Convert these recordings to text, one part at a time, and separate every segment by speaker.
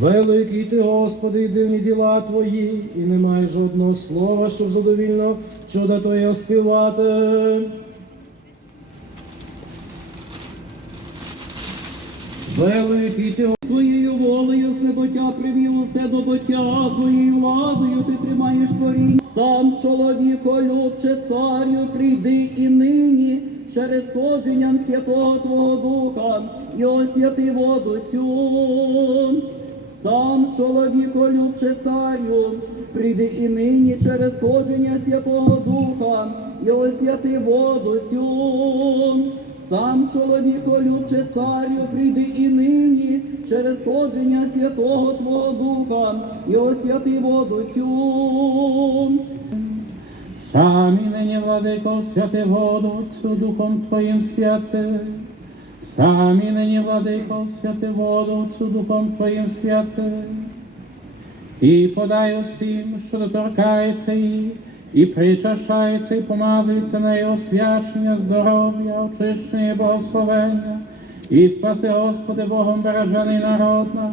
Speaker 1: Великий ти, Господи, і дивні діла Твої, і немає жодного слова, щоб задовільно чуда Твоє співати. Великий ти,
Speaker 2: Твоєю волею з небоття привів усе до боття, Твоєю владою ти тримаєш творіння. Сам чоловіко, любче, царю, прийди і нині через сходженням Святого Твого Духа, і освяти воду цю. Сам чоловіко, любче, царю, прийди і нині через сходження Святого Духа, і освяти воду цю. Сам чоловіко, любче царю, прийди і нині через сходження Святого Твого Духа, і освяти воду цю.
Speaker 3: Самі нині, владико, святи воду цю Духом Твоїм святи. Самі нині, владико, святи воду цю Духом Твоїм святи. І подай усім, що доторкається її, і причащається, і помазується нею освячення, здоров'я, очищення, і благословення. І спаси, Господи, Богом бережений народ наш.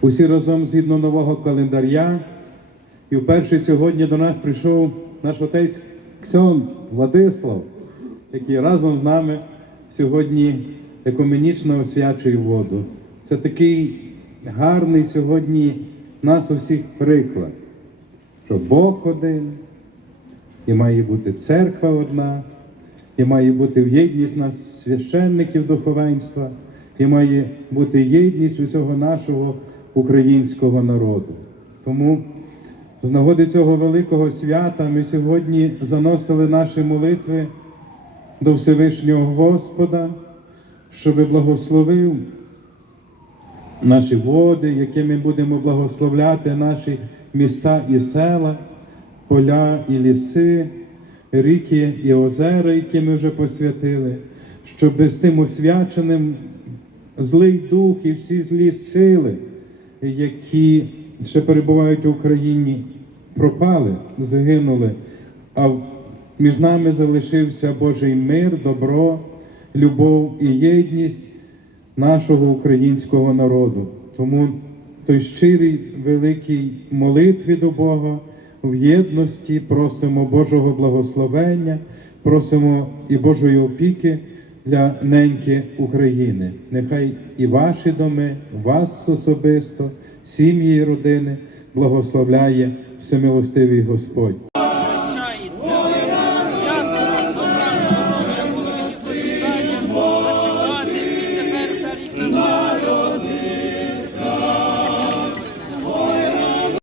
Speaker 4: усі разом згідно нового календаря. І вперше сьогодні до нас прийшов наш отець Ксьон Владислав, який разом з нами сьогодні екуменічно освячує воду. Це такий гарний сьогодні нас усіх приклад, що Бог один, і має бути церква одна, і має бути єдність нас священників духовенства, і має бути єдність усього нашого українського народу. Тому з нагоди цього великого свята ми сьогодні заносили наші молитви до Всевишнього Господа, щоби благословив наші води, якими будемо благословляти наші міста і села, поля і ліси, ріки і озера, які ми вже посвятили, щоб з тим освяченим злий дух і всі злі сили, які ще перебувають в Україні, пропали, загинули, а між нами залишився Божий мир, добро, любов і єдність нашого українського народу. Тому той щирий великий молитві до Бога в єдності просимо Божого благословення, просимо і Божої опіки для неньки України. Нехай і ваші доми, вас особисто, сім'ї і родини благословляє всемилостивий Господь.